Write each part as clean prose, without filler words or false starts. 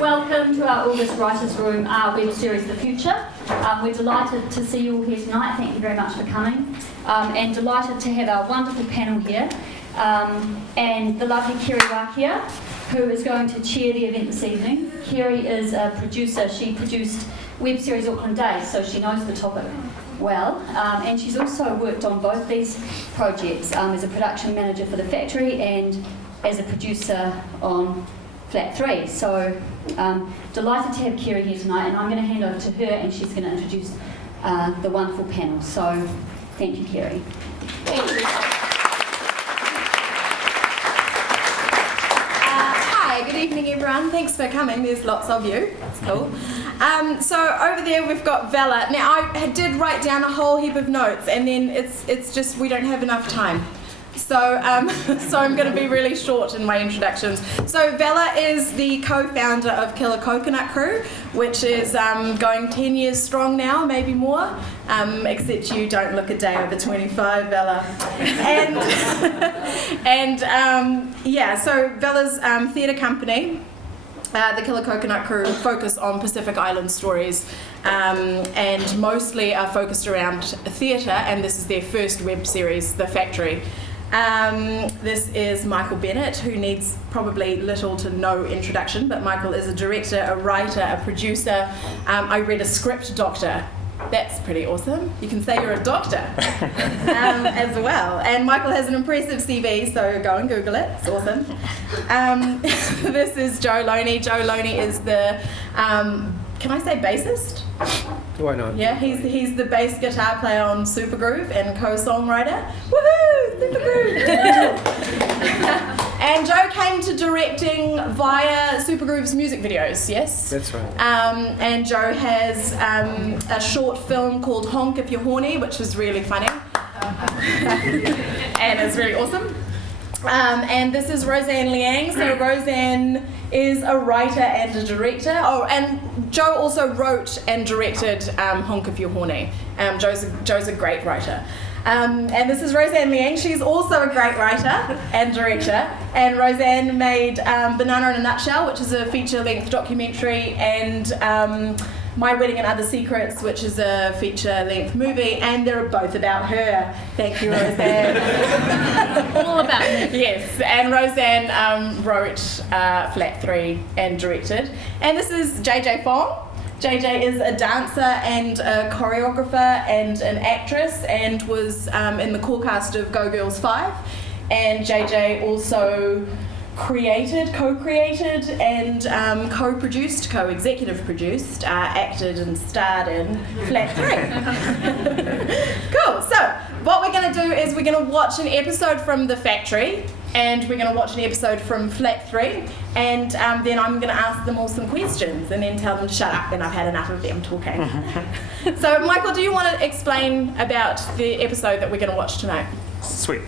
Welcome to our August Writers' Room web series, The Future. We're delighted to see you all here tonight. Thank you very much for coming. And delighted to have our wonderful panel here. And the lovely Kerry Wakia, who is going to chair the event this evening. Kerry is a producer. She produced web series Auckland Days, so she knows the topic well. And she's also worked on both these projects as a production manager for The Factory and as a producer on Flat 3. So delighted to have Kerry here tonight, and I'm going to hand over to her and she's going to introduce the wonderful panel. So thank you, Kerry. Thank you. Hi, good evening everyone. Thanks for coming. There's lots of you. That's cool. So over there we've got Vela. Now I did write down a whole heap of notes, and then it's just we don't have enough time. So, so I'm going to be really short in my introductions. So Vela is the co-founder of Killer Coconut Crew, which is going 10 years strong now, maybe more. Except you don't look a day over 25, Vela. And so Vela's theatre company, the Killer Coconut Crew, focus on Pacific Island stories, and mostly are focused around theatre, and this is their first web series, The Factory. This is Michael Bennett, who needs probably little to no introduction, but Michael is a director, a writer, a producer. I read a script doctor. That's pretty awesome. You can say you're a doctor as well. And Michael has an impressive CV, so go and Google it. It's awesome. This is Joe Loney. Joe Loney is the, can I say bassist? Why not? Yeah, he's the bass guitar player on Supergroove and co-songwriter. Woohoo! Supergroove! And Joe came to directing via Supergroove's music videos, yes? That's right. And Joe has a short film called Honk If You're Horny, which is really funny. And it's really awesome. And this is Roseanne Liang. So Roseanne is a writer and a director. Oh, and Joe also wrote and directed Honk If You're Horny. Joe's a great writer. And this is Roseanne Liang. She's also a great writer and director. And Roseanne made Banana in a Nutshell, which is a feature-length documentary, and My Wedding and Other Secrets, which is a feature-length movie, and they're both about her. Thank you, Roseanne. All about her. Yes, and Roseanne wrote Flat 3 and directed. And this is JJ Fong. JJ is a dancer and a choreographer and an actress, and was in the core cast of Go Girls 5. And JJ also co-created and co-produced, co-executive produced, acted and starred in Flat 3. Cool, so what we're going to do is we're going to watch an episode from The Factory, and we're going to watch an episode from Flat 3, and then I'm going to ask them all some questions and then tell them to shut up, and I've had enough of them talking. So Michael, do you want to explain about the episode that we're going to watch tonight? Sweet.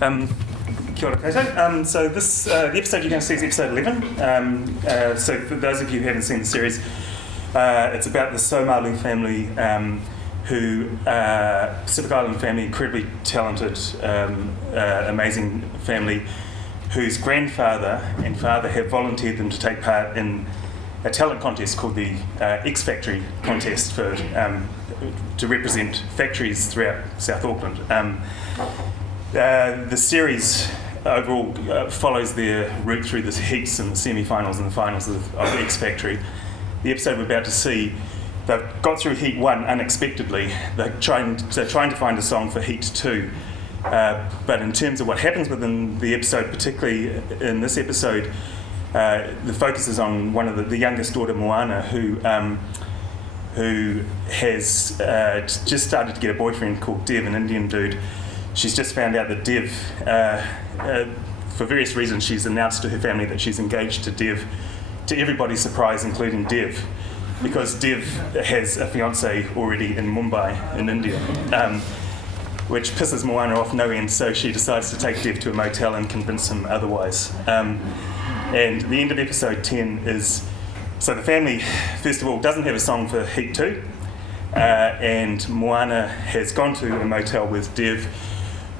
Kia ora koutou. So this, the episode you're going to see is episode 11. So for those of you who haven't seen the series, it's about the Somalu family, Pacific Island family, incredibly talented, amazing family, whose grandfather and father have volunteered them to take part in a talent contest called the X Factory contest to represent factories throughout South Auckland. The series overall follows their route through the heats and the semi-finals and the finals of X Factory. The episode we're about to see, they've got through Heat 1 unexpectedly. They're trying to find a song for Heat 2. But in terms of what happens within the episode, particularly in this episode, the focus is on one of the youngest daughter, Moana, who has just started to get a boyfriend called Dev, an Indian dude. She's just found out that Dev, for various reasons, she's announced to her family that she's engaged to Dev, to everybody's surprise, including Dev, because Dev has a fiance already in Mumbai, in India, which pisses Moana off no end, so she decides to take Dev to a motel and convince him otherwise. And the end of episode 10 is, so the family, first of all, doesn't have a song for Heat 2, and Moana has gone to a motel with Dev.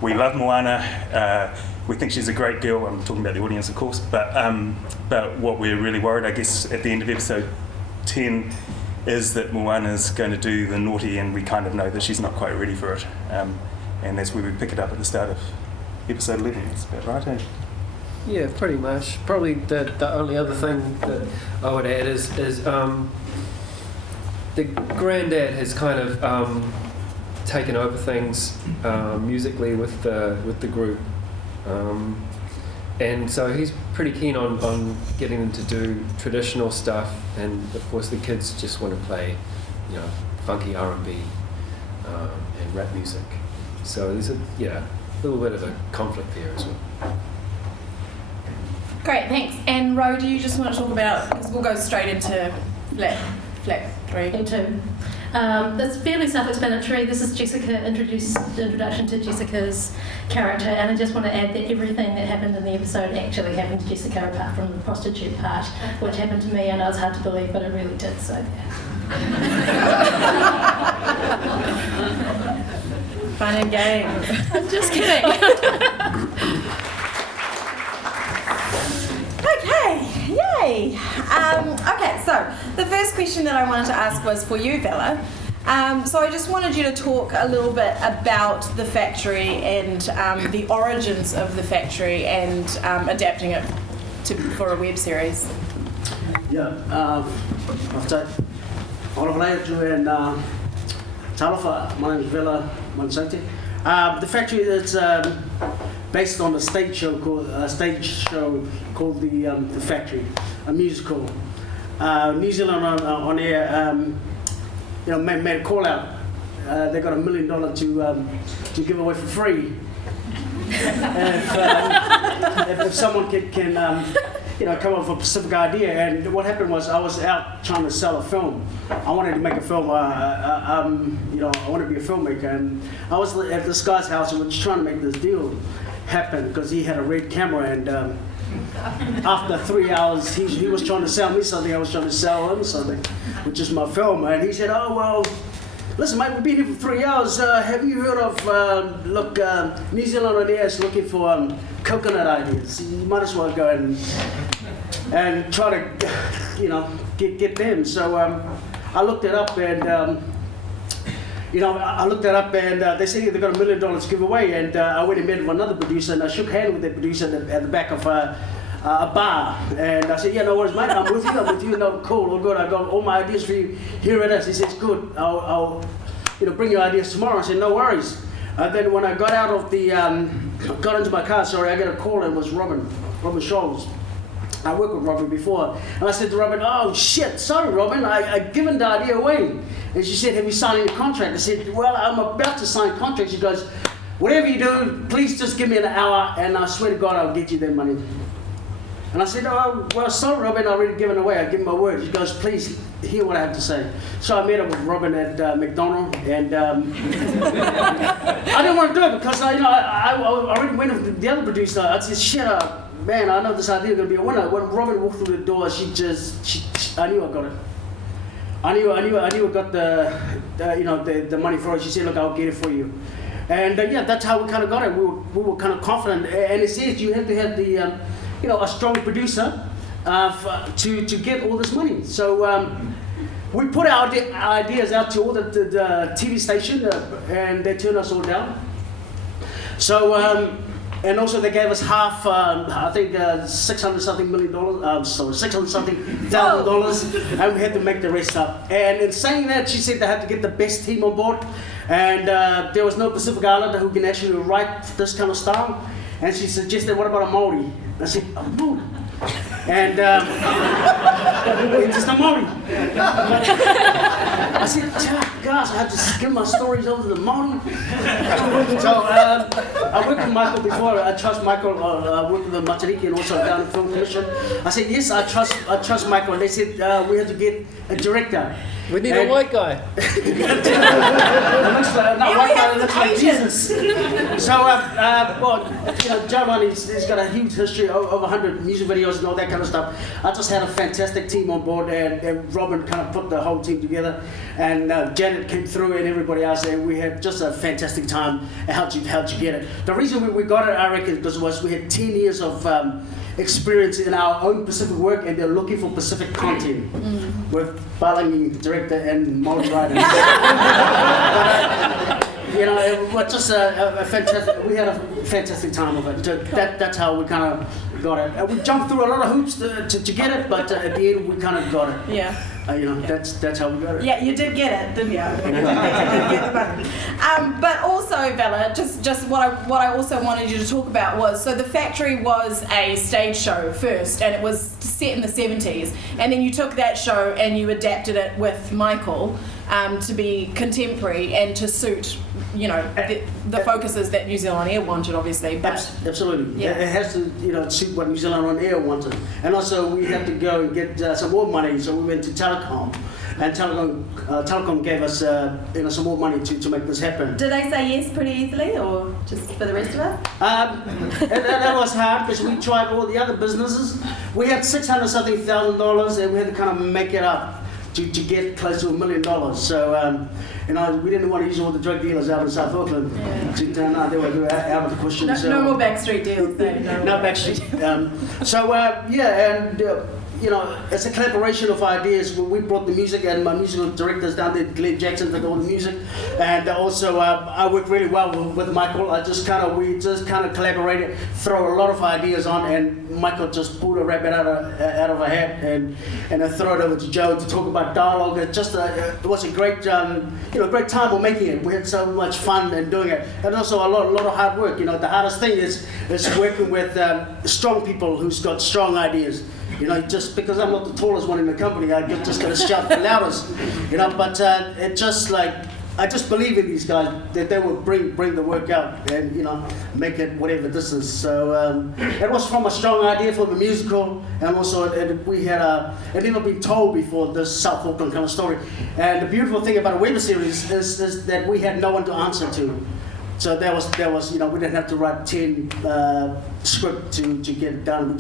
We love Moana. we think she's a great girl. I'm talking about the audience, of course, but what we're really worried, I guess, at the end of episode 10 is that Moana's going to do the naughty, and we kind of know that she's not quite ready for it. And that's where we pick it up at the start of episode 11. That's about right, eh? Yeah, pretty much. Probably the only other thing that I would add is the granddad has kind of taken over things musically with the group, and so he's pretty keen on getting them to do traditional stuff, and of course the kids just want to play, funky R&B and rap music. So there's a little bit of a conflict there as well. Great, thanks. And Ro, do you just want to talk about, because we'll go straight into flat 3. Into. It's fairly self-explanatory. This is the introduction to Jessica's character, and I just want to add that everything that happened in the episode actually happened to Jessica, apart from the prostitute part, which happened to me. I know it's hard to believe, but it really did. So. Fun and games. I'm just kidding. Okay, yay. Okay, so the first question that I wanted to ask was for you, Bella. So I just wanted you to talk a little bit about the factory and the origins of the factory and adapting it for a web series. Yeah, after Olovalaju and Talofa, my name is Bella Mansati. The factory is based on a stage show called The Factory, a musical. New Zealand on air, made a call out. They got $1 million to give away for free. If someone can come up with a specific idea. And what happened was I was out trying to sell a film. I wanted to make a film. I wanted to be a filmmaker, and I was at this guy's house and we were just trying to make this deal happen because he had a red camera, and after 3 hours he was trying to sell me something, I was trying to sell him something, which is my film. And he said, "Oh well, listen mate, we've been here for 3 hours, have you heard of New Zealand on air is looking for coconut ideas, you might as well go and try to get them." So I looked it up, and they said they got $1 million to give away, and I went and met with another producer, and I shook hands with the producer at the back of a bar, and I said, "Yeah, no worries, mate. I'm with you. No, cool, all good. I got all my ideas for you. Here it is." He says, "Good. I'll bring your ideas tomorrow." I said, "No worries." Then when I got out of got into my car, I got a call, and it was Robin Scholes. I worked with Robin before, and I said to Robin, "Oh shit, sorry Robin, I given the idea away." And she said, "Have you signed any contract?" I said, "Well, I'm about to sign a contract." She goes, "Whatever you do, please just give me an hour, and I swear to God I'll get you that money." And I said, "Oh, well, sorry Robin, I already given away, I give him my word." She goes, "Please hear what I have to say." So I met up with Robin at McDonald's, and I didn't want to do it because I already went with the other producer. I said, "Shut up. Man, I know this idea is going to be a winner." When Robin walked through the door, I knew I got it. I knew I got the money for it. She said, "Look, I'll get it for you." And that's how we kind of got it. We were kind of confident. And it says you have to have a strong producer to get all this money. So we put our ideas out to all the TV station, and they turned us all down. So. And also they gave us half, I think $600 something million, $600 something $1,000, and we had to make the rest up. And in saying that, she said they had to get the best team on board, and there was no Pacific Islander who can actually write this kind of style. And she suggested, "What about a Maori?" I said, "A Maori?" And it's just a Maori. I said, "Guys, I have to give my stories over to the Maori." So I worked with Michael before. I trust Michael. I worked with the Matariki and also down in Film Commission. I said, "Yes, I trust Michael." And they said we had to get a director. We need a white guy. Looks like Jesus. So, John, he's got a huge history, over 100 music videos and all that kind of stuff. I just had a fantastic team on board, and Robin kind of put the whole team together, and Janet came through and everybody else, and we had just a fantastic time. How'd you get it? The reason we got it, I reckon, because we had 10 years of experience in our own Pacific work, and they're looking for Pacific content with Balangi, director, and Molly writer. You know, it was just a fantastic. We had a fantastic time with it. That's how we kind of got it. We jumped through a lot of hoops to get it, but at the end we kind of got it. Yeah. You know, that's how we got it. Yeah, you did get it, didn't you? You did get the money. But also, Bella, just what I also wanted you to talk about was, so the factory was a stage show first, and it was set in the 70s, and then you took that show and you adapted it with Michael to be contemporary and to suit, you know, the focuses that New Zealand Air wanted, obviously. But absolutely, yeah. It has to, you know, suit what New Zealand on Air wanted, and also we had to go and get some more money, so we went to Telecom, and Telecom gave us, you know, some more money to make this happen. Did they say yes pretty easily, or just for the rest of us? That was hard because we tried all the other businesses. We had $600,000, and we had to kind of make it up to get close to $1 million. So, you know, we didn't want to use all the drug dealers out in South Auckland. No, they were out of the question. No more backstreet deals. No backstreet. You know, it's a collaboration of ideas. We brought the music, and my musical directors down there, Glenn Jackson, did all the music, and also I worked really well with Michael. We just kind of collaborated, throw a lot of ideas on, and Michael just pulled a rabbit out of a hat and throw it over to Joe to talk about dialogue. It was a great great time of making it. We had so much fun in doing it, and also a lot of hard work. You know, the hardest thing is working with strong people who's got strong ideas. You know, just because I'm not the tallest one in the company, I just got to shout the loudest. You know, but it just like, I just believe in these guys that they will bring the work out and, you know, make it whatever this is. So it was from a strong idea for the musical, and also we had it never been told before, this South Auckland kind of story. And the beautiful thing about a web series is that we had no one to answer to. So that was, you know, we didn't have to write 10 script to get it done.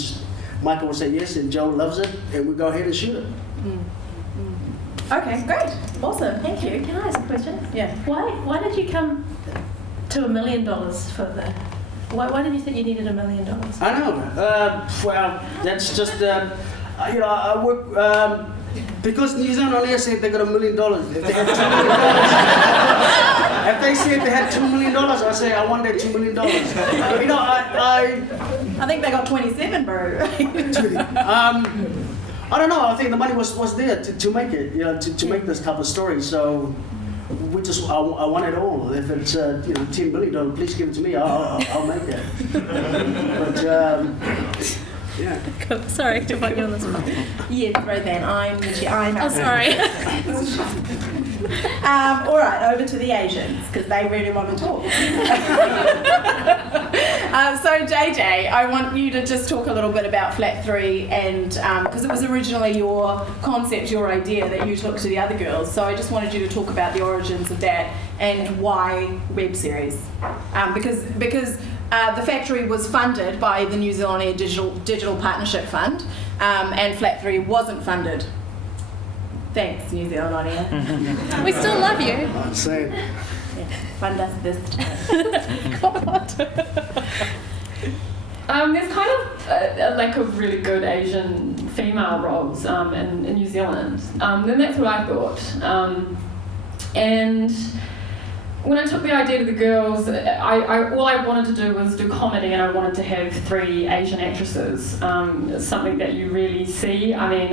Michael will say yes, and Joe loves it, and we go ahead and shoot it. Okay, great, awesome, thank you. Can I ask a question? Yeah. Why did you come to $1 million for the? Why did you think you needed $1 million? I know. Well, that's just you know, I work because New Zealand on Air said they got $1 million. If they had $2 million, if they said they had $2 million, I say I want that $2 million. But, you know, I think they got 27, bro. I don't know. I think the money was there to make it, you know, to make this type of story. So we just, I want it all. If it's you know, $10 million, please give it to me. I'll make it. But yeah. Cool. Sorry to put you on the spot. Yes, Roseanne, I'm Oh, sorry. all right, over to the Asians, because they really want to talk. So JJ, I want you to just talk a little bit about Flat 3, and because it was originally your concept, your idea that you took to the other girls, so I just wanted you to talk about the origins of that and why web series. Because the factory was funded by the New Zealand Air Digital Partnership Fund, and Flat 3 wasn't funded. Thanks, New Zealand On Air. We still love you. I'm saying. Yeah, fund us this time. God. There's kind of a lack of really good Asian female roles in New Zealand. And that's what I thought. And when I took the idea to the girls, all I wanted to do was do comedy, and I wanted to have 3 Asian actresses, something that you really see. I mean,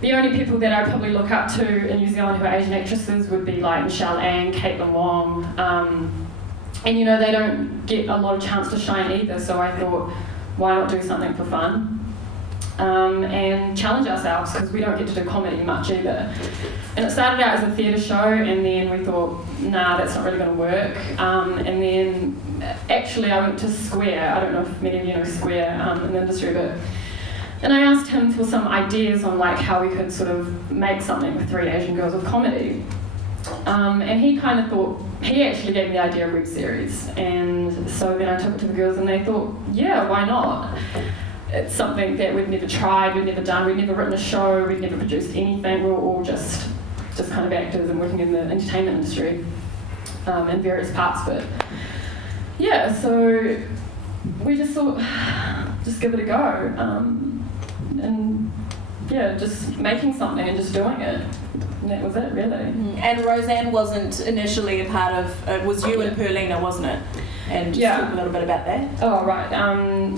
the only people that I probably look up to in New Zealand who are Asian actresses would be like Michelle Ang, Caitlin Wong, and you know, they don't get a lot of chance to shine either, so I thought, why not do something for fun? And challenge ourselves, because we don't get to do comedy much either. And it started out as a theatre show, and then we thought, nah, that's not really going to work. And then actually I went to Square. I don't know if many of you know Square in the industry, and I asked him for some ideas on like how we could sort of make something with 3 Asian girls with comedy. And he kind of thought, he actually gave me the idea of web series, and so then I took it to the girls and they thought, yeah, why not? it's something that we'd never tried, we'd never done, we'd never written a show, we'd never produced anything. We were all just kind of actors and working in the entertainment industry in various parts of it. Yeah, so we just thought, just give it a go. And yeah, just making something and just doing it. And that was it, really. And Roseanne wasn't initially a part of, it was you and Perlina, wasn't it? And just talk a little bit about that. Oh, right.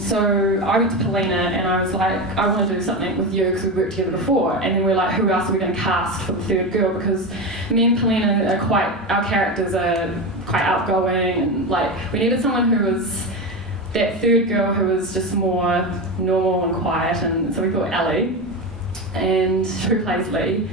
So I went to Perlina and I was like, I want to do something with you because we've worked together before. And then we're like, who else are we going to cast for the third girl? Because me and Perlina are our characters are quite outgoing, and like we needed someone who was that third girl who was just more normal and quiet. And so we thought Ellie, and who plays Lee.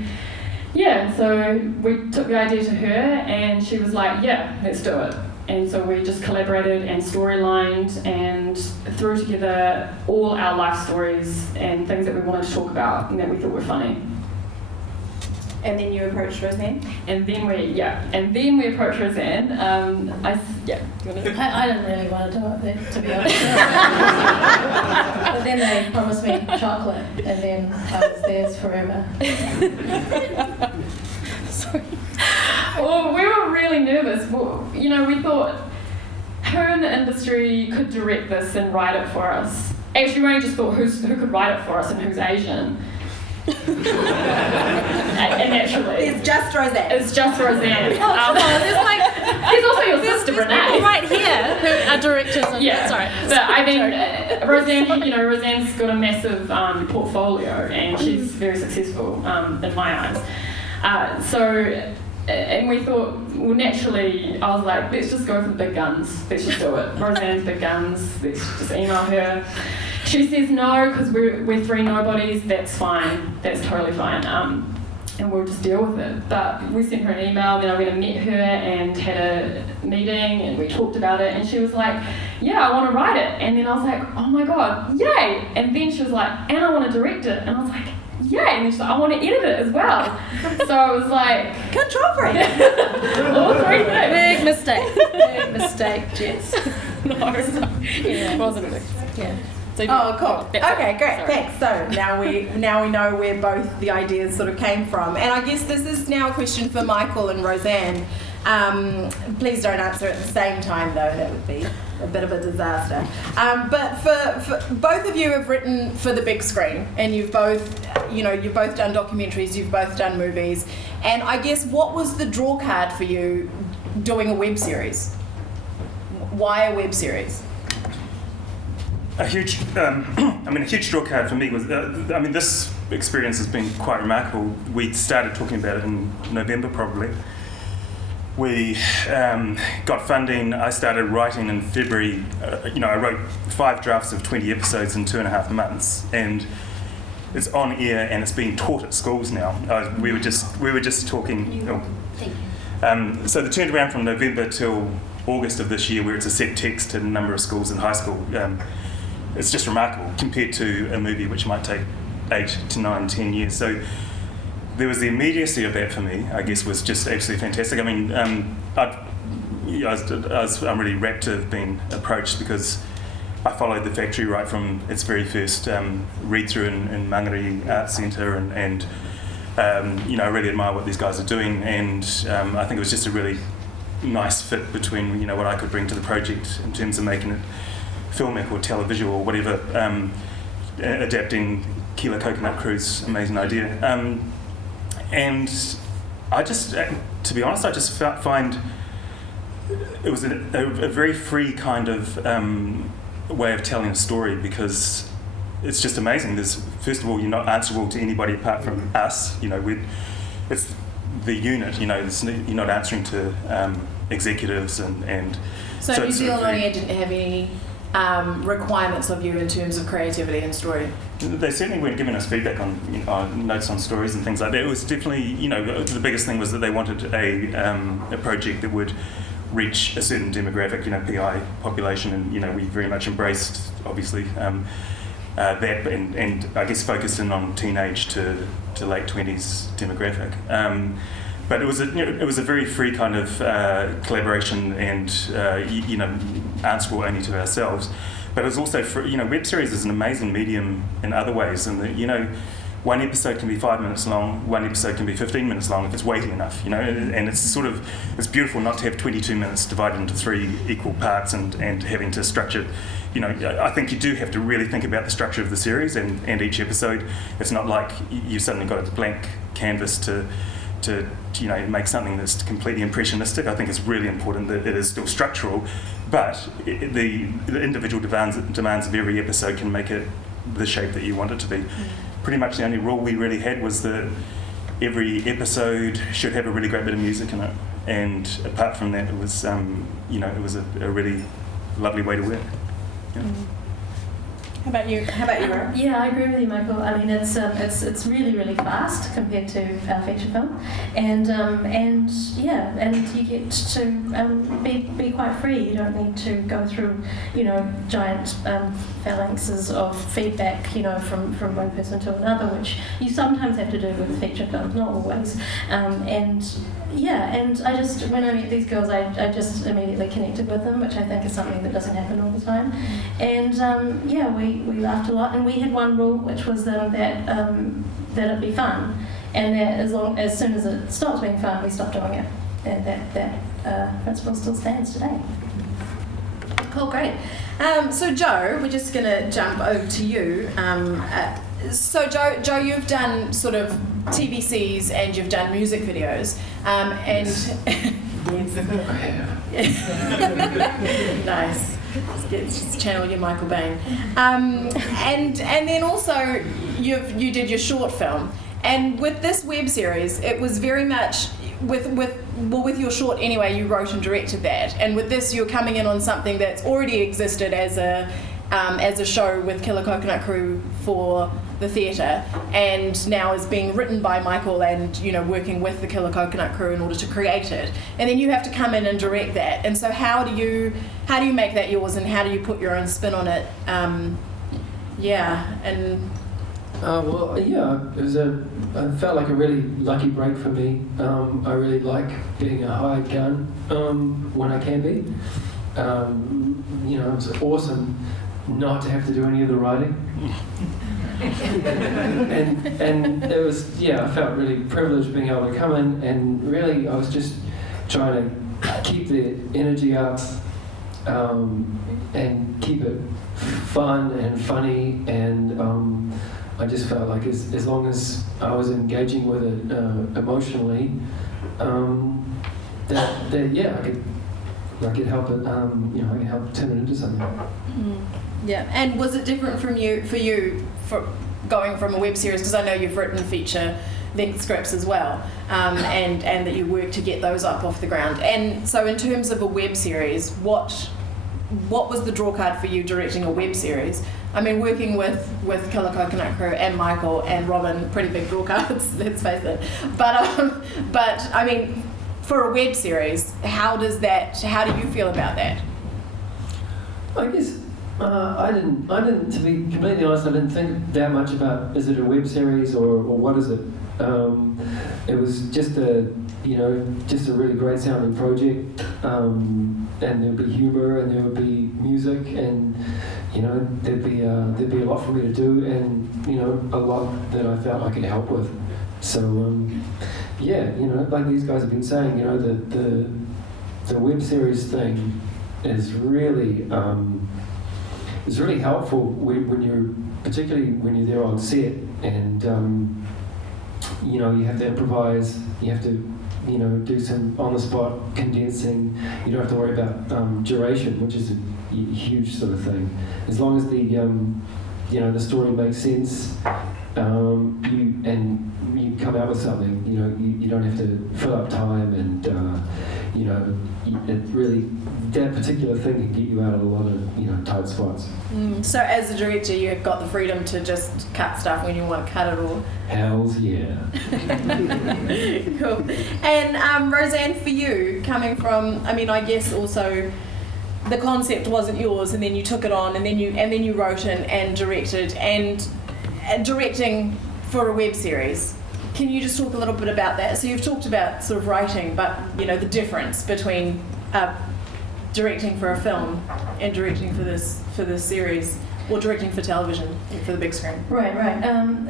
Yeah, so we took the idea to her and she was like, yeah, let's do it. And so we just collaborated and storylined and threw together all our life stories and things that we wanted to talk about and that we thought were funny. And then you approached Roseanne? And then we approached Roseanne. I didn't really want to do it, to be honest. But then they promised me chocolate, and then I was theirs forever. Sorry. Well, we were really nervous. Well, you know, we thought who in the industry could direct this and write it for us. Actually, we only just thought who could write it for us and who's Asian. And naturally, It's just Roseanne. there's There's also your sister Renee. right here who are directors. And, Yeah, sorry. but I mean, Roseanne's got a massive portfolio and she's very successful in my eyes. And we thought, well, naturally, I was like, let's just go for the big guns. Let's just do it. Roseanne's big guns. Let's just email her. She says no because we're three nobodies. That's fine. That's totally fine. And we'll just deal with it. But we sent her an email, then I went and met her and had a meeting and we talked about it, and she was like, yeah, I want to write it. And then I was like, oh my god, yay. And then she was like, and I want to direct it. And I was like, yay. And then she's like, I want to edit it as well. So I was like, Control freak. all three things. Big mistake, Jess. It wasn't a big Yeah. So, Oh, cool. that's it. Okay, great. Sorry. Thanks. So now we know where both the ideas sort of came from, and I guess this is now a question for Michael and Roseanne. Please don't answer at the same time, though. That would be a bit of a disaster. But for both of you have written for the big screen, and you've both done documentaries, you've both done movies, and I guess what was the draw card for you doing a web series? Why a web series? A huge draw card for me was, this experience has been quite remarkable. We started talking about it in November probably. We got funding. I started writing in February. I wrote 5 drafts of 20 episodes in 2.5 months, and it's on air and it's being taught at schools now. We were just talking. So the turnaround from November till August of this year, where it's a set text in a number of schools and high school. It's just remarkable compared to a movie which might take 8 to 9, 10 years. So there was the immediacy of that for me, I guess, was just absolutely fantastic. I mean, I'm really rapt to have been approached because I followed the factory right from its very first read-through in Mangere Arts Centre and I really admire what these guys are doing, and I think it was just a really nice fit between what I could bring to the project in terms of making it filmic or televisual or whatever, adapting Kilo Coconut Crew's amazing idea. And I just, to be honest, I just find it was a very free kind of way of telling a story, because it's just amazing. First of all, you're not answerable to anybody apart from us. It's the unit. You're not answering to executives and. So New Zealand Audio didn't have any requirements of you in terms of creativity and story? They certainly weren't giving us feedback on notes on stories and things like that. It was definitely, the biggest thing was that they wanted a project that would reach a certain demographic, PI population, and we very much embraced, obviously, that, and I guess focused in on teenage to late 20s demographic. But it was a very free kind of collaboration and answerable only to ourselves. but it's also for, web series is an amazing medium in other ways, and that one episode can be 5 minutes long, one episode can be 15 minutes long if it's weighty enough, and it's beautiful not to have 22 minutes divided into 3 equal parts and having to structure. I think you do have to really think about the structure of the series and each episode. It's not like you suddenly got a blank canvas to make something that's completely impressionistic. I think it's really important that it is still structural, but the individual demands of every episode can make it the shape that you want it to be. Pretty much the only rule we really had was that every episode should have a really great bit of music in it, and apart from that, it was it was a really lovely way to work. Yeah. How about you, Ro? Yeah, I agree with you, Michael. I mean, it's really, really fast compared to our feature film, and you get to be quite free. You don't need to go through, giant phalanxes of feedback, from one person to another, which you sometimes have to do with feature films, not always. And I just, when I meet these girls, I just immediately connected with them, which I think is something that doesn't happen all the time. And we laughed a lot, and we had one rule, which was that it'd be fun, and that as soon as it stops being fun, we stop doing it, and that principle still stands today. Cool, great. So Jo, we're just going to jump over to you. So Jo, you've done sort of TVCs and you've done music videos, and nice. Just channel your Michael Bain, and then also you did your short film, and with this web series, it was very much with your short anyway. You wrote and directed that, and with this, you're coming in on something that's already existed as a show with Killer Coconut Crew for the theatre, and now is being written by Michael and working with the Killer Coconut Crew in order to create it, and then you have to come in and direct that. And so how do you make that yours, and how do you put your own spin on it? It felt like a really lucky break for me. I really like being a hired gun when I can be. It was awesome not to have to do any of the writing. and it was, I felt really privileged being able to come in, and really I was just trying to keep the energy up and keep it fun and funny, and I just felt like as long as I was engaging with it emotionally, I could help it, I could help turn it into something. Yeah, and was it different for you going from a web series, because I know you've written feature-length scripts as well, and that you work to get those up off the ground. And so in terms of a web series, what was the draw card for you directing a web series? I mean, working with Killer Coconut Crew and Michael and Robin, pretty big draw cards, let's face it. But I mean, for a web series, how do you feel about that? I guess I didn't. To be completely honest, I didn't think that much about, is it a web series or what is it? It was just a really great sounding project, and there would be humour and there would be music, and there'd be a lot for me to do, and a lot that I felt I could help with. So like these guys have been saying, the web series thing is really helpful particularly when you're there on set, and you have to improvise, you have to do some on the spot condensing. You don't have to worry about duration, which is a huge sort of thing. As long as the story makes sense, you come out with something. You don't have to fill up time, and it really, that particular thing can get you out of a lot of tight spots. So as a director, you've got the freedom to just cut stuff when you want to cut it all. Hells yeah. Cool. And Roseanne, for you, coming from, I guess also the concept wasn't yours, and then you took it on, and then you wrote and directed, and directing for a web series. Can you just talk a little bit about that? So you've talked about sort of writing, but the difference between directing for a film and directing for this series, or directing for television for the big screen? Right.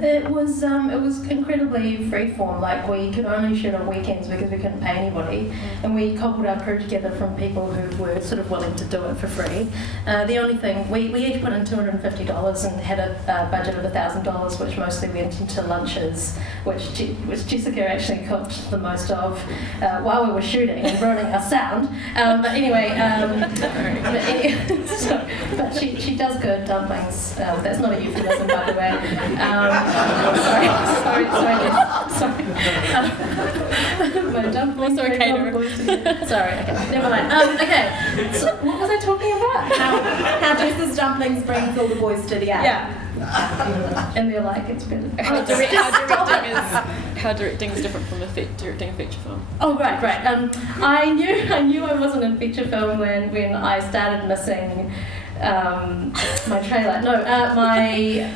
It was incredibly freeform. Like, we could only shoot on weekends because we couldn't pay anybody, and we cobbled our crew together from people who were sort of willing to do it for free. The only thing, we each put in $250 and had a budget of $1,000, which mostly went into lunches, which Jessica actually cooked the most of while we were shooting and ruining our sound. But anyway, but she does good dumplings. That's not a euphemism, by the way. Sorry. My dumplings. Also a caterer. Sorry. Okay. Never mind. Okay. So what was I talking about? How Jess's dumplings brings all the boys to the game. Yeah. And they're like, it's better. How directing is different from directing a feature film. Oh, right. I knew I wasn't in feature film when I started missing my trailer. No, my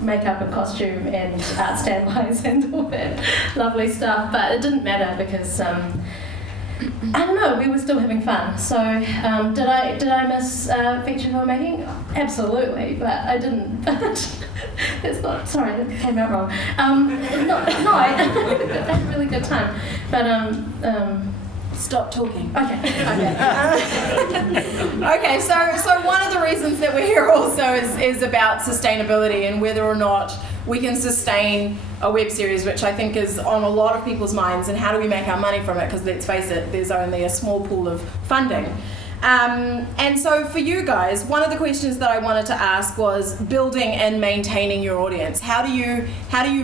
makeup and costume and art standbys and all that lovely stuff. But it didn't matter because I don't know, we were still having fun. So did I miss feature filmmaking? Absolutely, but I didn't. It's not. Sorry, that came out wrong. No, I had a really good time. But Stop talking. Okay. Okay, so one of the reasons that we're here also is about sustainability and whether or not we can sustain a web series, which I think is on a lot of people's minds, and how do we make our money from it, because let's face it, there's only a small pool of funding. And so for you guys, one of the questions that I wanted to ask was building and maintaining your audience. How do you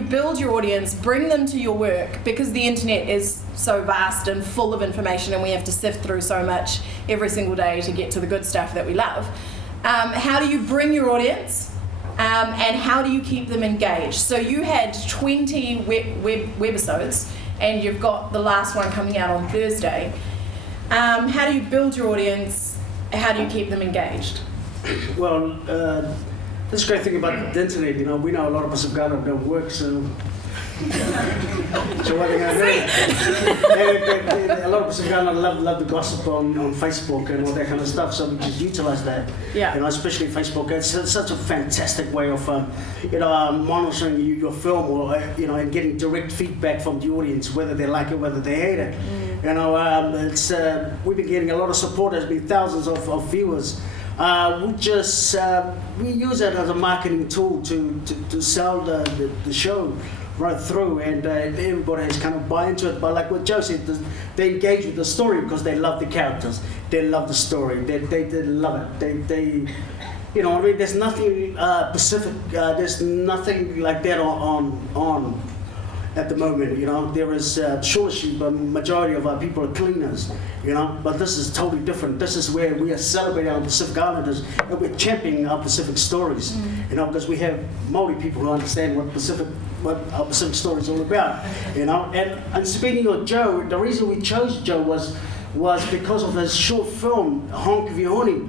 build your audience, bring them to your work, because the internet is so vast and full of information and we have to sift through so much every single day to get to the good stuff that we love. How do you bring your audience and how do you keep them engaged? So you had 20 webisodes and you've got the last one coming out on Thursday. How do you build your audience? How do you keep them engaged? Well, this great thing about the internet, we know a lot of us have got it don't work, so what they're going to do, a lot of us have got love the gossip on Facebook and all that kind of stuff, so we just utilize that. Yeah. Especially Facebook. It's such a fantastic way of, monitoring your film, or and getting direct feedback from the audience, whether they like it, whether they hate it. It's we've been getting a lot of support. There's been thousands of viewers. We use it as a marketing tool to sell the show right through, and everybody has kind of buy into it. But like what Joe said, they engage with the story because they love the characters, they love the story, they love it. They there's nothing specific. There's nothing like that on at the moment. There is surely, but majority of our people are cleaners. But this is totally different. This is where we are celebrating our Pacific Islanders and we're championing our Pacific stories. Because we have Māori people who understand what our Pacific story is all about. And speaking of Joe, the reason we chose Joe was because of his short film Honk Vihoni.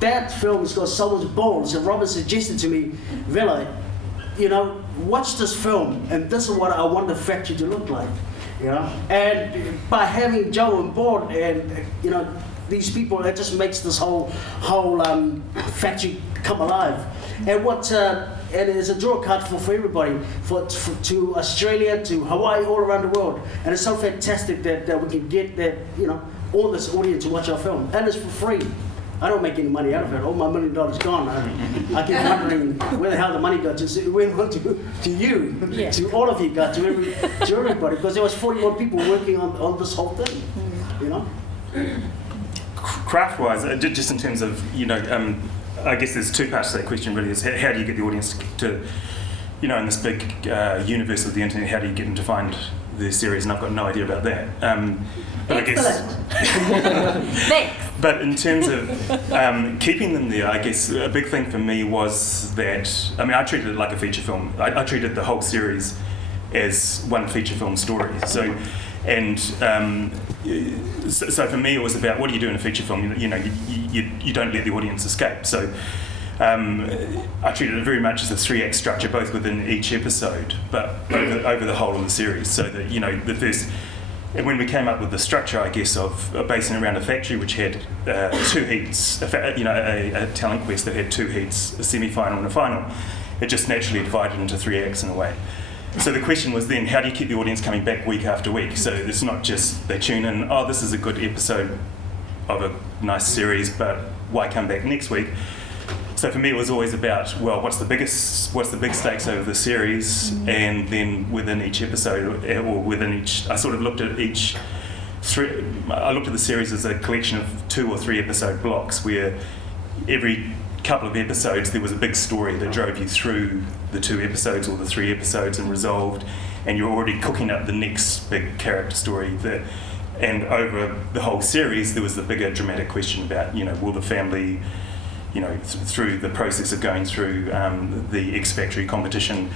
That film has got someone's balls, and Robin suggested to me, Vela, watch this film, and this is what I want the factory to look like. And by having Joe on board, and these people, it just makes this whole factory come alive. And and it's a draw card for everybody, to Australia, to Hawaii, all around the world. And it's so fantastic that we can get that all this audience to watch our film, and it's for free. I don't make any money out of it. All my $1 million gone. I keep wondering where the hell the money got to. It went on to you, to all of you, got to everybody, because there was 41 people working on this whole thing. Craft-wise, just in terms of I guess there's two parts to that question. Really, is how do you get the audience to, in this big universe of the internet, how do you get them to find the series? And I've got no idea about that. But Excellent. I guess. Thanks. But in terms of keeping them there, I guess a big thing for me was that, I treated it like a feature film. I treated the whole series as one feature film story. So for me it was about, what do you do in a feature film? You don't let the audience escape. So I treated it very much as a 3-act structure, both within each episode, but over the whole of the series. So that the first And when we came up with the structure, I guess, of basing around a factory which had 2 heats, a talent quest that had 2 heats, a semi-final and a final, it just naturally divided into 3 acts in a way. So the question was then, how do you keep the audience coming back week after week? So it's not just they tune in, oh, this is a good episode of a nice series, but why come back next week? So for me, it was always about, well, what's the big stakes over the series, and then within each episode, or within each, I sort of looked at I looked at the series as a collection of 2 or 3 episode blocks, where every couple of episodes there was a big story that drove you through the 2 episodes or the 3 episodes and resolved, and you're already cooking up the next big character story. And over the whole series, there was the bigger dramatic question about, will the family, through the process of going through the X Factory competition,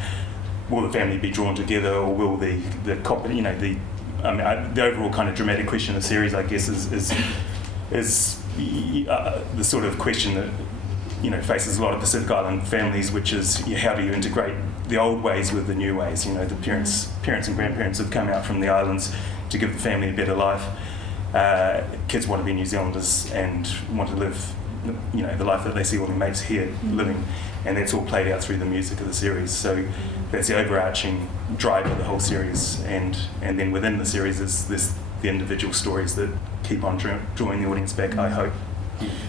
will the family be drawn together, or will the overall kind of dramatic question of the series, I guess, is the sort of question that faces a lot of Pacific Island families, which is how do you integrate the old ways with the new ways? The parents and grandparents have come out from the islands to give the family a better life. Kids want to be New Zealanders and want to live the life that they see all their mates here living, and that's all played out through the music of the series. So that's the overarching drive of the whole series, and then within the series is the individual stories that keep on drawing the audience back, I hope.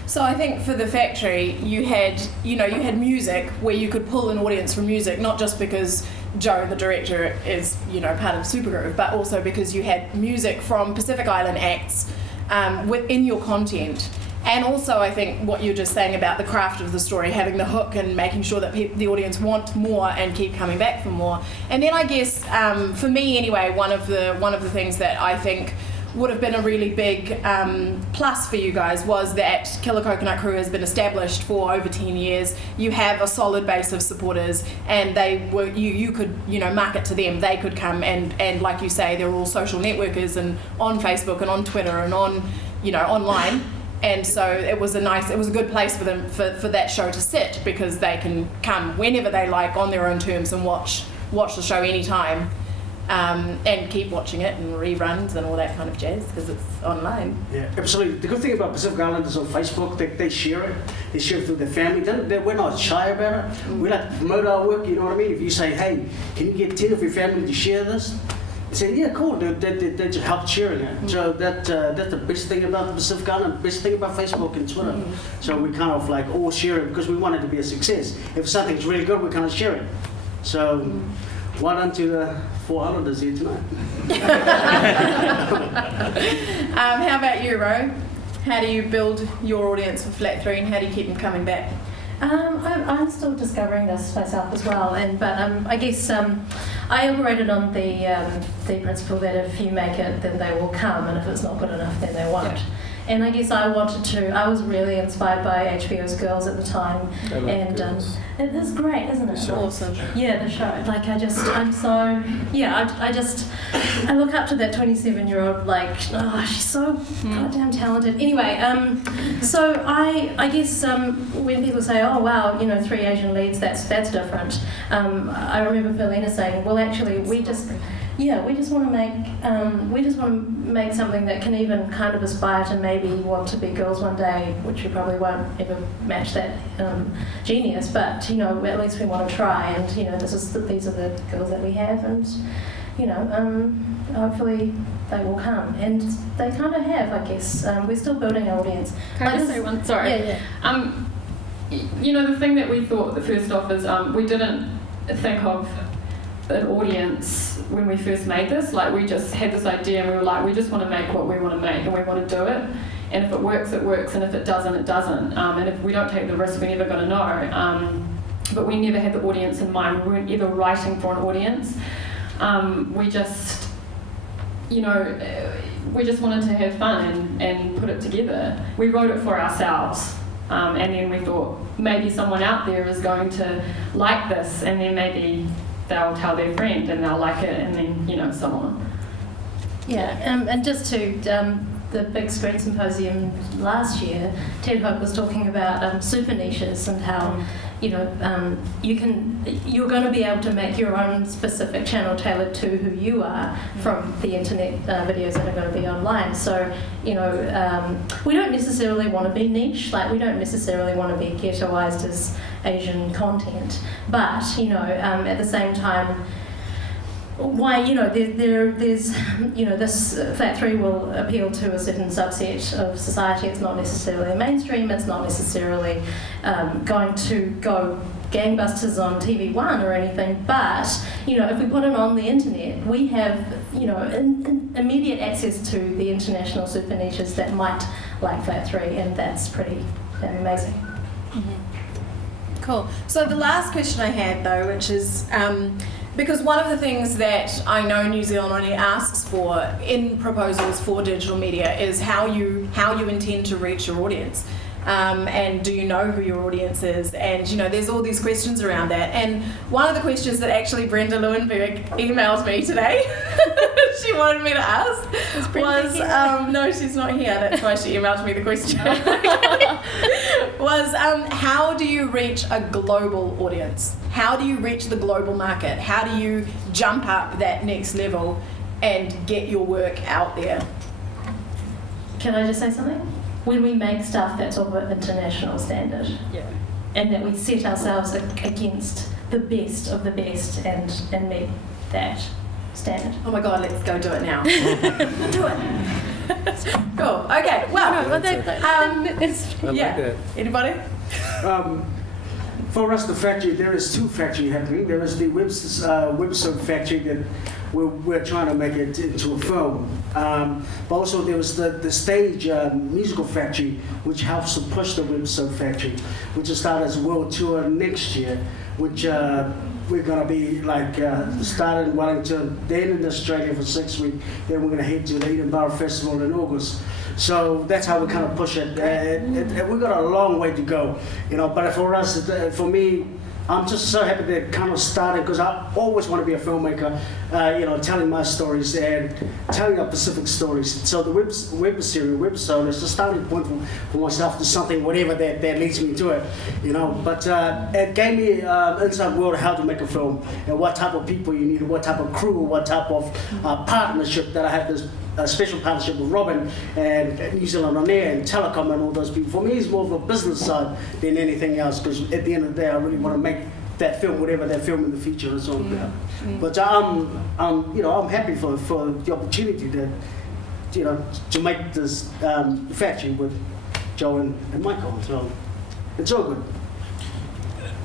So I think for the factory, you had music where you could pull an audience from music, not just because Joe, the director, is part of Supergroove, but also because you had music from Pacific Island acts within your content. And also, I think what you're just saying about the craft of the story, having the hook and making sure that the audience want more and keep coming back for more. And then I guess, for me anyway, one of the things that I think would have been a really big plus for you guys was that Killer Coconut Crew has been established for over 10 years. You have a solid base of supporters, and you could market to them. They could come and like you say, they're all social networkers and on Facebook and on Twitter and on online. And so it was a good place for them for that show to sit, because they can come whenever they like on their own terms and watch the show anytime. And keep watching it and reruns and all that kind of jazz because it's online. Yeah, absolutely. The good thing about Pacific Islanders on Facebook, they share it. They share it through their family. We're not shy about it. We like to promote our work, you know what I mean? If you say, hey, can you get 10 of your family to share this? They say, yeah, cool. They just help sharing it. So that's the best thing about the Pacific Island, best thing about Facebook and Twitter. So we kind of like all share it because we want it to be a success. If something's really good, we kind of share it. So well done to the 4 Islanders here tonight. How about you, Ro? How do you build your audience for Flat 3 and how do you keep them coming back? I'm still discovering this myself as well, but I guess I operated on the principle that if you make it, then they will come, and if it's not good enough, then they won't. Yeah. And I guess I was really inspired by HBO's Girls at the time, and it is great, isn't it? Awesome. Yeah, the show. Like I look up to that 27-year-old. Like, she's so goddamn talented. Anyway, so I guess when people say, oh wow, 3 Asian leads, that's different. I remember Verlena saying, well, actually, we just want to make something that can even kind of aspire to maybe want to be girls one day, which we probably won't ever match that genius, but at least we want to try, and these are the girls that we have, and hopefully they will come, and they kind of have, I guess. We're still building our audience. Can I just say one? Sorry. Yeah. The thing that we thought the first off is we didn't think of an audience when we first made this. Like, we just had this idea and we were like, we just want to make what we want to make and we want to do it, and if it works, it works, and if it doesn't, it doesn't, and if we don't take the risk, we're never going to know. But we never had the audience in mind. We weren't ever writing for an audience. We just wanted to have fun and put it together. We wrote it for ourselves, and then we thought maybe someone out there is going to like this, and then maybe they'll tell their friend and they'll like it, and then so on. Yeah, and just to the big screen symposium last year, Ted Hope was talking about super niches and how you're going to be able to make your own specific channel tailored to who you are from the internet videos that are going to be online. So we don't necessarily want to be niche, like we don't necessarily want to be ghettoized as Asian content, but at the same time, why there's this Flat 3 will appeal to a certain subset of society. It's not necessarily mainstream, it's not necessarily going to go gangbusters on TV1 or anything, but if we put it on the internet, we have immediate access to the international super niches that might like Flat 3, and that's pretty amazing. Cool. So the last question I had, though, which is because one of the things that I know New Zealand only asks for in proposals for digital media is how you intend to reach your audience. And do you know who your audience is? And there's all these questions around that. And one of the questions that actually Brenda Lewinberg emailed me today, she wanted me to ask, was no, she's not here. That's why she emailed me the question. Was how do you reach a global audience? How do you reach the global market? How do you jump up that next level and get your work out there? Can I just say something? When we make stuff that's of an international standard, and that we set ourselves against the best of the best and meet that standard. Oh my God, let's go do it now. Do it. Cool. Okay. Well, I like that. Anybody? For us, the factory, there is two factories happening. There is the website factory that we're trying to make it into a film. But also there was the stage musical factory, which helps to push the website factory, which will start as a world tour next year, which we're going to be start in Wellington, then in Australia for 6 weeks, then we're going to head to the Edinburgh Festival in August. So that's how we kind of push it. We've got a long way to go, but for us, for me, I'm just so happy that it kind of started, because I always want to be a filmmaker, telling my stories and telling our Pacific stories. So the web series, website is the starting point for myself to something, whatever that leads me to it, But it gave me inside world of how to make a film and what type of people you need, what type of crew, what type of partnership that I have this. A special partnership with Robin and New Zealand On Air and Telecom and all those people. For me, it's more of a business side than anything else, because at the end of the day, I really want to make that film, whatever that film in the future is all about. But I'm happy for the opportunity to make this factory with Joe and Michael. So it's all good.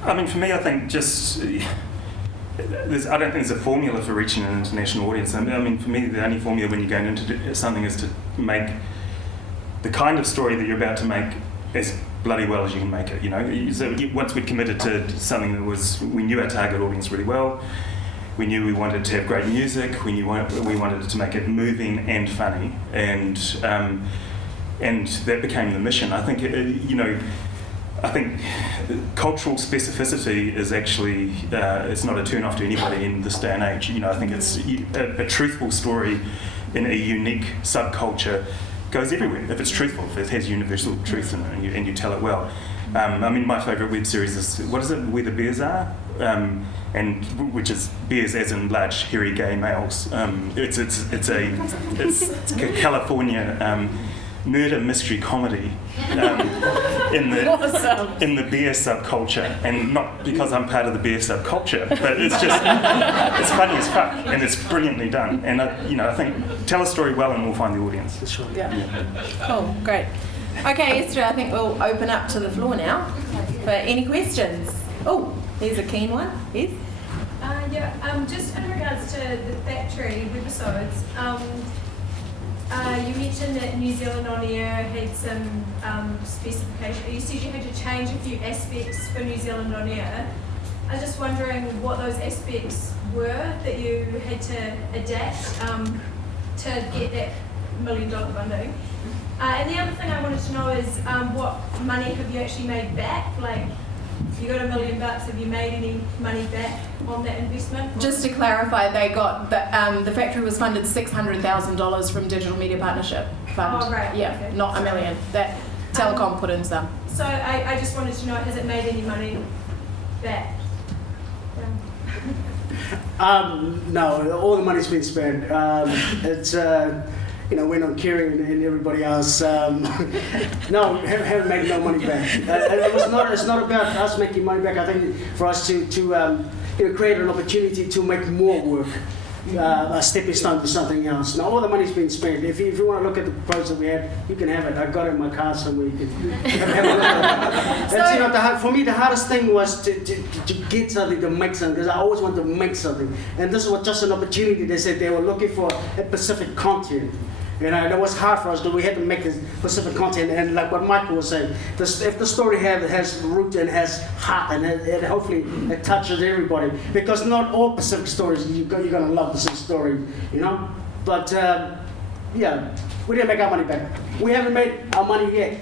I mean, for me, I think just. I don't think there's a formula for reaching an international audience. I mean, for me, the only formula when you're going into something is to make the kind of story that you're about to make as bloody well as you can make it. So once we'd committed to something that we knew our target audience really well, we knew we wanted to have great music, we wanted to make it moving and funny, and that became the mission. I think I think cultural specificity is actually, it's not a turn-off to anybody in this day and age. I think it's a truthful story in a unique subculture goes everywhere. If it's truthful, if it has universal truth in it and you tell it well. I mean, my favourite web series is, what is it, Where the Bears Are? And which is bears as in large, hairy, gay males. It's a California murder mystery comedy in the bear subculture, and not because I'm part of the bear subculture, but it's just it's funny as fuck and it's brilliantly done. And I think tell a story well and we'll find the audience. That's right. Yeah. Cool, great. Okay, Esther, I think we'll open up to the floor now for any questions. Oh, here's a keen one. Yes. Just in regards to the factory webisodes, you mentioned that New Zealand On Air had some specification. You said you had to change a few aspects for New Zealand On Air. I was just wondering what those aspects were that you had to adapt to get that $1 million funding. And the other thing I wanted to know is what money have you actually made back? Like, You got $1 million. Have you made any money back on that investment? Just to clarify, they got the factory was funded $600,000 from Digital Media Partnership Fund. Oh, right. Yeah, Okay. not $1 million. That Telecom put in some. So I just wanted to know, has it made any money back? No, all the money's been spent. It's went on Kerry and everybody else. No, haven't made no money back. It's not about us making money back. I think for us to create an opportunity to make more work. A stepping stone to something else. Now all the money's been spent. If you want to look at the proposal that we had, you can have it. I got it in my car somewhere. You can have a look at it. That's, for me, the hardest thing was to get something, to make something, because I always wanted to make something. And this was just an opportunity. They said they were looking for a Pacific content. That was hard for us, because we had to make this specific content. And like what Michael was saying, if the story has root and has heart, and hopefully it touches everybody, because not all Pacific stories you're gonna love the same story, But yeah, we didn't make our money back. We haven't made our money yet.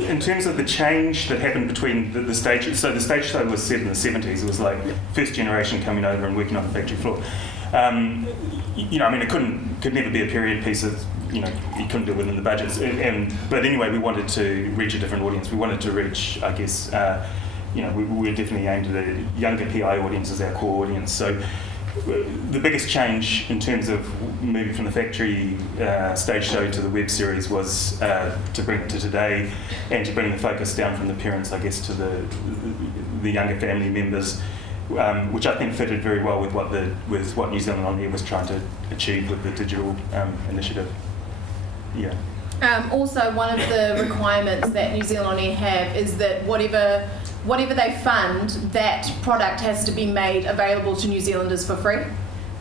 In terms of the change that happened between the stage, so the stage show was set in the 70s. It was like first generation coming over and working on the factory floor. It could never be a period piece of, you couldn't do it within the budgets. But anyway, we wanted to reach a different audience. We wanted to reach, I guess, we're definitely aimed at a younger PI audience as our core audience. So the biggest change in terms of moving from the factory stage show to the web series was to bring it to today, and to bring the focus down from the parents, I guess, to the younger family members. Which I think fitted very well with what New Zealand On Air was trying to achieve with the digital initiative. Yeah. Also, one of the requirements that New Zealand On Air have is that whatever they fund, that product has to be made available to New Zealanders for free.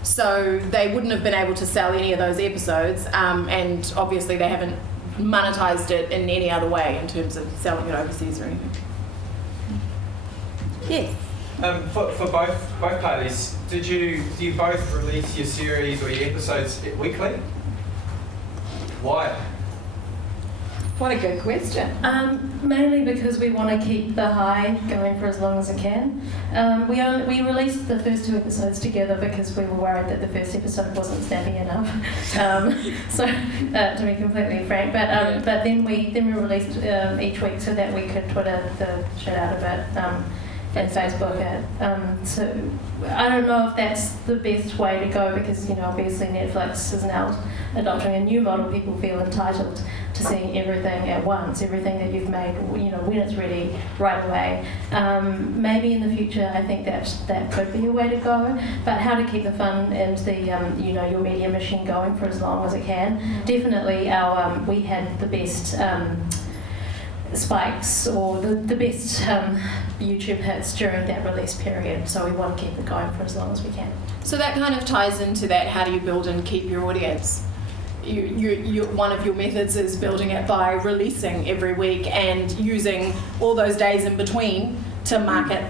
So they wouldn't have been able to sell any of those episodes, and obviously they haven't monetized it in any other way in terms of selling it overseas or anything. Yes. For both parties, do you both release your series or your episodes weekly? Why? What a good question. Mainly because we want to keep the high going for as long as it can. We released the first 2 episodes together because we were worried that the first episode wasn't snappy enough. To be completely frank, but then we released each week so that we could Twitter the shit out of it. And Facebook it. So I don't know if that's the best way to go, because obviously Netflix is now adopting a new model. People feel entitled to seeing everything at once, everything that you've made, when it's ready, right away. Maybe in the future, I think that could be a way to go. But how to keep the fun and the your media machine going for as long as it can? Definitely, we had the best. Spikes or the best YouTube hits during that release period, so we want to keep it going for as long as we can. So that kind of ties into that. How do you build and keep your audience? You one of your methods is building it by releasing every week and using all those days in between to market.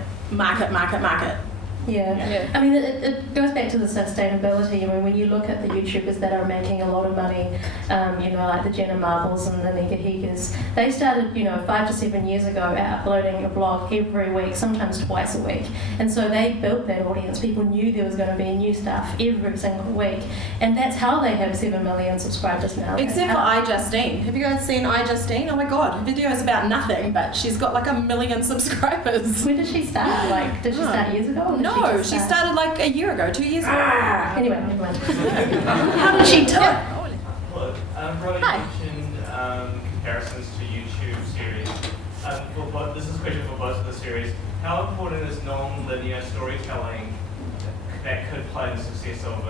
Yeah. I mean, it goes back to the sustainability. I mean, when you look at the YouTubers that are making a lot of money, like the Jenna Marbles and the Nika Higas, they started, 5 to 7 years ago uploading a blog every week, sometimes twice a week. And so they built that audience. People knew there was going to be new stuff every single week. And that's how they have 7 million subscribers now. Except for iJustine. Have you guys seen iJustine? Oh my god, her video is about nothing, but she's got like 1 million subscribers. When did she start? Did she start years ago? No, she started like a year ago, 2 years ago. Anyway, never mind. How did she do it? Well, Robbie mentioned comparisons to YouTube series. This is a question for both of the series. How important is non-linear storytelling that could play in the success of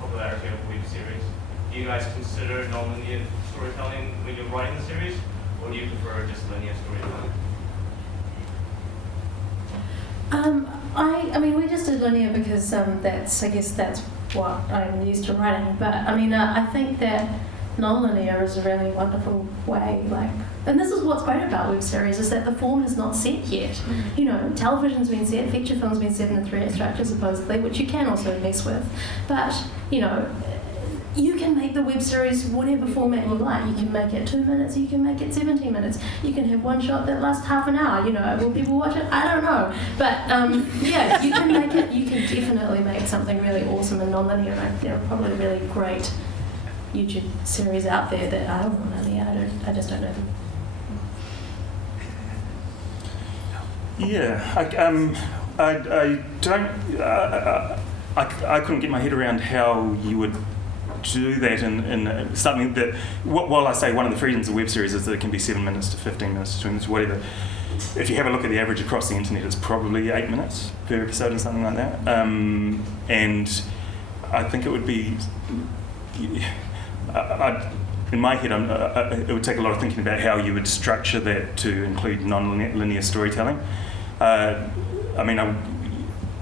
popularity of web series? Do you guys consider non-linear storytelling when you're writing the series, or do you prefer just linear storytelling? I mean, we just did linear because that's what I'm used to writing. But I mean, I think that non-linear is a really wonderful way. And this is what's great about web series, is that the form is not set yet. Television's been set, feature film's been set in the 3-act structure supposedly, which you can also mess with. But you can make the web series whatever format you like. You can make it 2 minutes, you can make it 17 minutes, you can have one shot that lasts half an hour, you know, will people watch it? I don't know. But yeah, you can make it, you can definitely make something really awesome and non-linear. There are probably really great YouTube series out there that are non-linear. I just don't know them. Yeah, I don't. I couldn't get my head around how you would do that in something that. While I say one of the freedoms of web series is that it can be 7 minutes to 15 minutes to 2 minutes, whatever. If you have a look at the average across the internet, it's probably 8 minutes per episode or something like that. And I think it would be. In my head, it would take a lot of thinking about how you would structure that to include non-linear storytelling. I mean,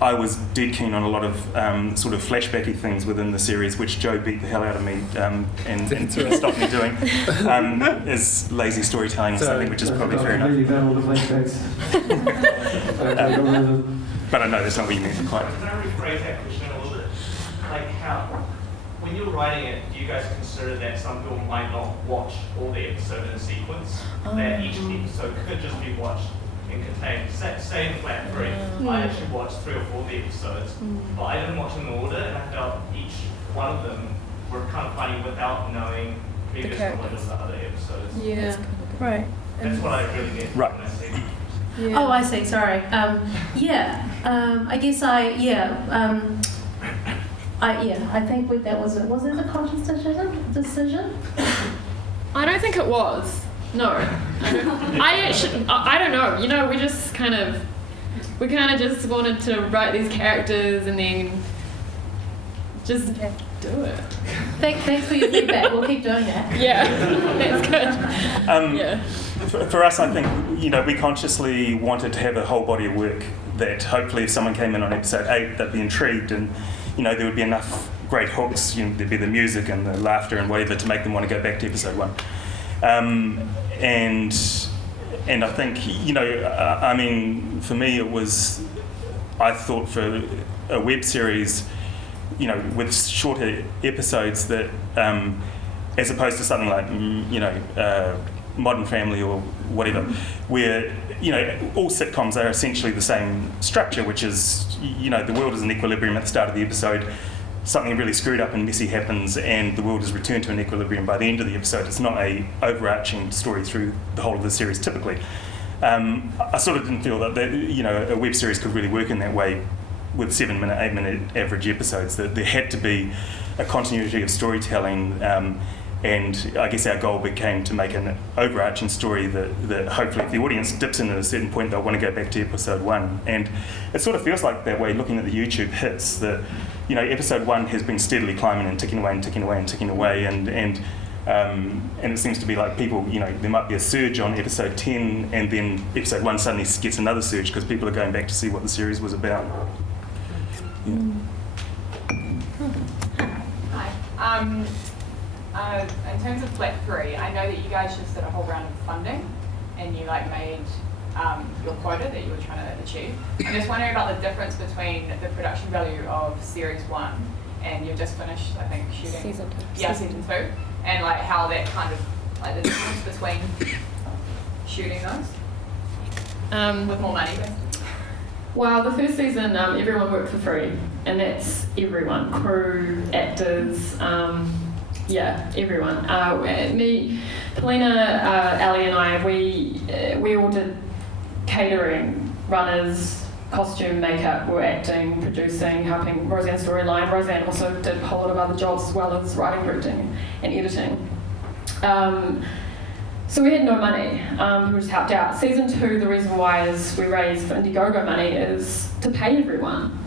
I was dead keen on a lot of sort of flashbacky things within the series, which Joe beat the hell out of me and stopped me doing, is lazy storytelling or something, which is probably fair enough. All the flashbacks. But I know that's not what you meant quite. Can I rephrase that question a little bit? Like how, when you're writing it, do you guys consider that some people might not watch all the episode in a sequence? That each episode could just be watched and contained, say in Flat 3, I actually watched 3 or 4 of the episodes, but I didn't watch them in order, and I felt each one of them were kind of funny without knowing previous knowledge of the other episodes. Yeah. Right. That's what I really get Right. when I see. Yeah. Oh, I see. Sorry. I guess I think that was it a conscious decision? I don't think it was. No. I don't know. You know, we kind of just wanted to write these characters and then just do it. Thanks for your feedback. We'll keep doing that. Yeah, that's good. Yeah. For us, I think, you know, we consciously wanted to have a whole body of work that hopefully if someone came in on episode 8, they'd be intrigued and, you know, there would be enough great hooks, you know, there'd be the music and the laughter and whatever to make them want to go back to episode 1. And I think, you know, I mean, for me I thought for a web series, you know, with shorter episodes that, as opposed to something like, you know, Modern Family or whatever, where, you know, all sitcoms are essentially the same structure, which is, you know, the world is in equilibrium at the start of the episode, something really screwed up and messy happens and the world is returned to an equilibrium by the end of the episode. It's not a overarching story through the whole of the series typically. I sort of didn't feel that, you know, a web series could really work in that way with 7-minute, 8-minute average episodes. That there had to be a continuity of storytelling, and I guess our goal became to make an overarching story that hopefully if the audience dips in at a certain point, they'll want to go back to episode 1. And it sort of feels like that way looking at the YouTube hits, that, you know, episode 1 has been steadily climbing and ticking away and ticking away and ticking away, and it seems to be like people, you know, there might be a surge on episode 10 and then episode 1 suddenly gets another surge because people are going back to see what the series was about. Yeah. Hi. In terms of Flat 3, I know that you guys just did a whole round of funding and you made your quota that you were trying to achieve. I'm just wondering about the difference between the production value of Series 1 and you've just finished, I think, shooting... Season 2. Yeah, Season 2. And how that kind of, the difference between shooting those with more money, basically. Well, the first season, everyone worked for free, and that's everyone, crew, actors, everyone. Me, Polina, Ali and I, we all did catering, runners, costume, makeup, we were acting, producing, helping Roseanne's storyline. Roseanne also did a whole lot of other jobs as well as writing, directing and editing. So we had no money, we just helped out. Season 2, the reason why is we raised for Indiegogo money is to pay everyone.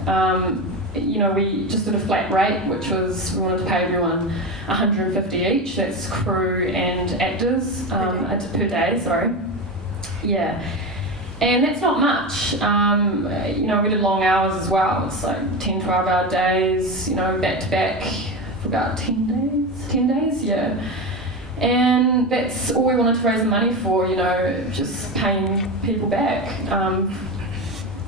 You know, we just did a flat rate, which was, we wanted to pay everyone $150 each, that's crew and actors, per day, sorry. Yeah. And that's not much. You know, we did long hours as well. It's like 10, 12-hour days, you know, back to back for about 10 days. 10 days, yeah. And that's all we wanted to raise the money for, you know, just paying people back.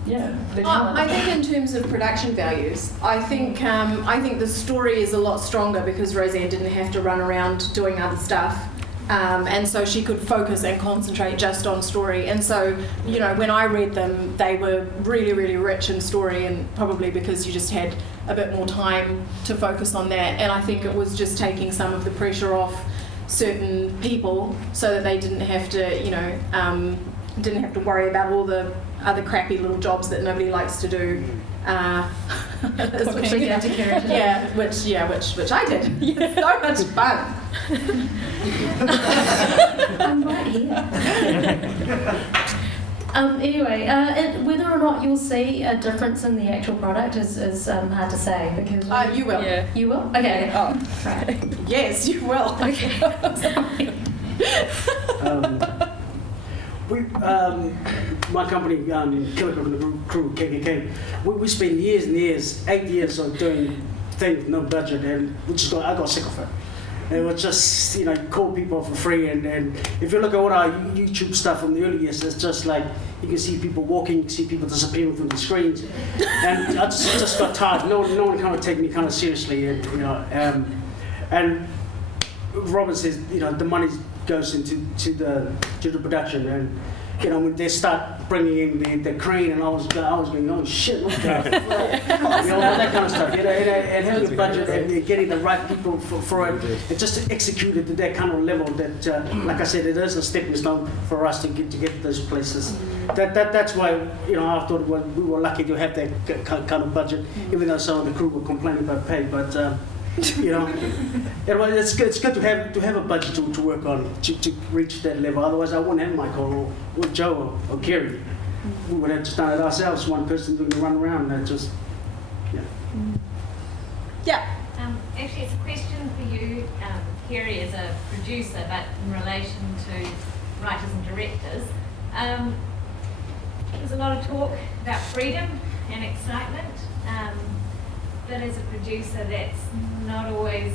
I think in terms of production values, I think the story is a lot stronger because Roseanne didn't have to run around doing other stuff. And so she could focus and concentrate just on story. And so, you know, when I read them, they were really, really rich in story, and probably because you just had a bit more time to focus on that. And I think it was just taking some of the pressure off certain people so that they didn't have to, you know, didn't have to worry about all the other crappy little jobs that nobody likes to do. Which I did. It's so much fun. I'm right here. Anyway, whether or not you'll see a difference in the actual product is hard to say because you will. Yeah. You will? Okay. Oh, right. Yes, you will. Okay. My company, Killer Coconut Crew, KKK, we spent years and years, 8 years of doing things with no budget, and I got sick of it. And it was just, you know, you call people for free, and if you look at what our YouTube stuff from the early years, it's just like, you can see people walking, see people disappearing from the screens, and I just got tired. No one kind of take me kind of seriously, and, you know, and Robin says, you know, the money goes into the production, and you know, when they start bringing in the crane, and I was going, oh shit, look at that, you know, all that kind of stuff, you know, and having a budget and getting the right people for it, and just to execute it to that kind of level that, like I said, it is a stepping stone for us to get to those places. That's why, you know, I thought we were lucky to have that kind of budget, even though some of the crew were complaining about pay, but. You know, it's good to have a budget to work on to reach that level. Otherwise, I wouldn't have Michael or Joe or Kerry. We would have just done it ourselves. One person doing the run around. That just, yeah. Yeah. Actually, it's a question for you, Kerry, as a producer, but in relation to writers and directors. There's a lot of talk about freedom and excitement. But as a producer, that's not always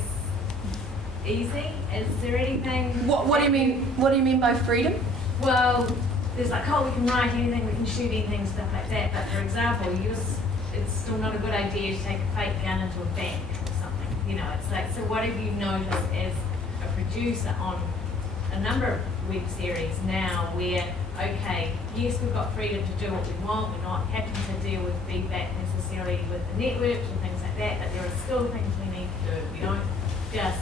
easy. Is there anything? What do you mean? What do you mean by freedom? Well, there's like, oh, we can write anything, we can shoot anything, stuff like that. But for example, it's still not a good idea to take a fake gun into a bank or something. You know, it's like, so what have you noticed as a producer on a number of web series now where, okay, yes, we've got freedom to do what we want, we're not having to deal with feedback necessarily with the networks and things like that, but there are still things we need to do. We don't just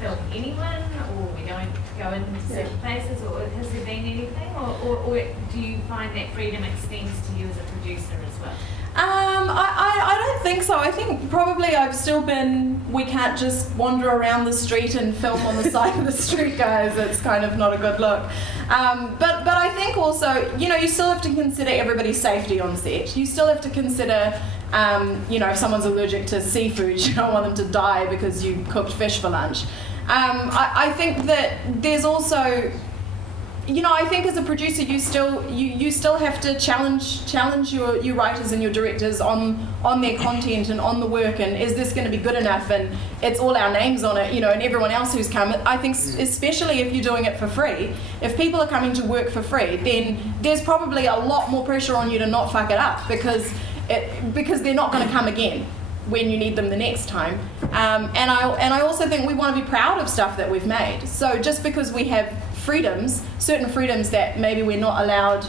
film anyone, or we don't go into certain places, or has there been anything, or do you find that freedom extends to you as a producer as well? I don't think so. I think probably I've still been, we can't just wander around the street and film on the side of the street, guys. It's kind of not a good look. But I think also, you know, you still have to consider everybody's safety on set. You still have to consider, you know, if someone's allergic to seafood, you don't want them to die because you cooked fish for lunch. I think that there's also, you know, I think as a producer, you still have to challenge your writers and your directors on their content and on the work, and is this going to be good enough, and it's all our names on it, you know, and everyone else who's come. I think especially if you're doing it for free, if people are coming to work for free, then there's probably a lot more pressure on you to not fuck it up because they're not going to come again when you need them the next time. And I also think we want to be proud of stuff that we've made. So just because we have freedoms, certain freedoms that maybe we're not allowed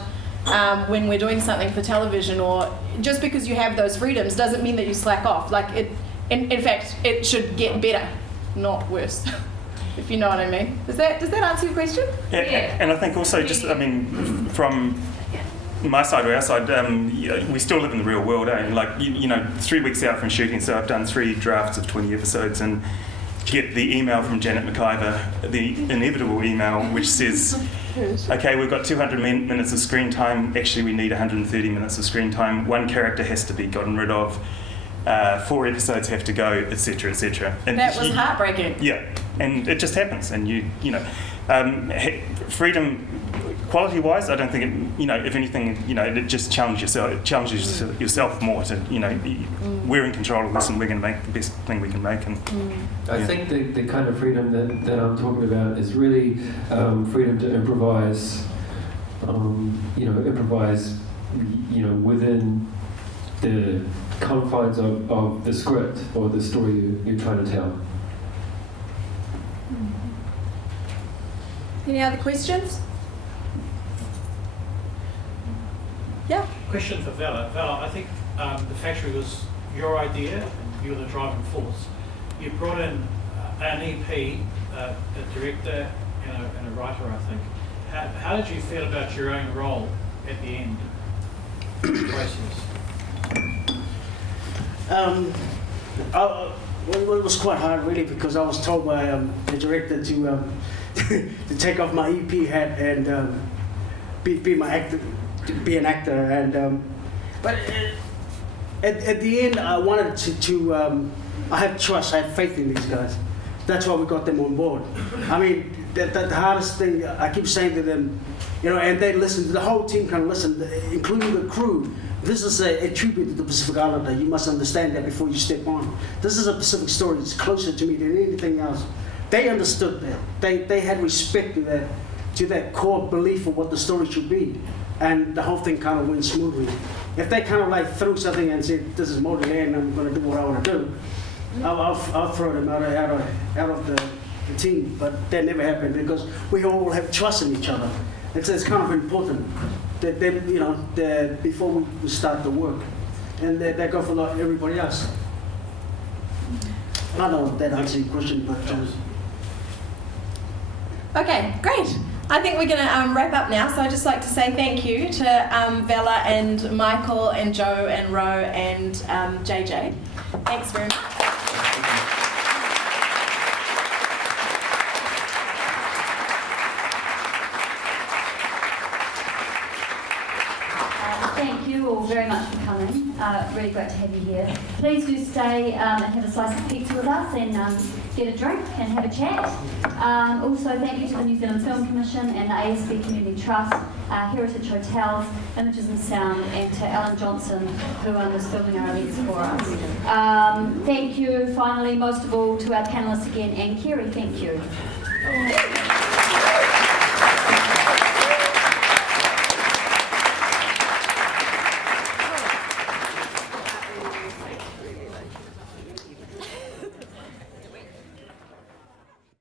when we're doing something for television, or just because you have those freedoms doesn't mean that you slack off. Like in fact, it should get better, not worse. If you know what I mean. Does that answer your question? Yeah. And I think also just, I mean, from my side or our side, we still live in the real world, and like, you know, 3 weeks out from shooting, so I've done 3 drafts of 20 episodes, and get the email from Janet McIver, the inevitable email, which says, okay, we've got 200 minutes of screen time, actually we need 130 minutes of screen time, 1 character has to be gotten rid of, 4 episodes have to go, etc., etc. And that was heartbreaking. Yeah, and it just happens, and you know, freedom, quality-wise, I don't think it, you know, if anything, you know, it just challenges yourself more to, you know, we're in control of this, and we're going to make the best thing we can make. And I think the kind of freedom that I'm talking about is really freedom to improvise improvise, within the confines of the script or the story you're trying to tell. Any other questions? Yeah. Question for Vala. Vala, I think the factory was your idea and you were the driving force. You brought in an EP, a director and a writer, I think. How did you feel about your own role at the end of the process? Well, it was quite hard really, because I was told by the director to to take off my EP hat and be my actor, to be an actor, and but at the end I wanted to I had trust, I had faith in these guys. That's why we got them on board. I mean, the hardest thing, I keep saying to them, and they listen, the whole team can listen, including the crew. This is a tribute to the Pacific Islander. You must understand that before you step on. This is a Pacific story. It's closer to me than anything else. They understood that. They had respect to that core belief of what the story should be. And the whole thing kind of went smoothly. If they kind of like threw something and said, this is Māori land, I'm going to do what I want to do, I'll throw them out of the team. But that never happened, because we all have trust in each other. It's kind of important that before we start the work, and that go for everybody else. I don't know if that answers your question, but. Okay, great. I think we're going to wrap up now. So I'd just like to say thank you to Vala and Michael and Joe and Ro and JJ. Thanks very much. Thank you all very much for coming. Really great to have you here. Please do stay and have a slice of pizza with us and get a drink and have a chat. Also, thank you to the New Zealand Film Commission and the ASB Community Trust, Heritage Hotels, Images and Sound, and to Alan Johnson, who was filming our events for us. Thank you, finally, most of all, to our panellists again, and Kerry, thank you.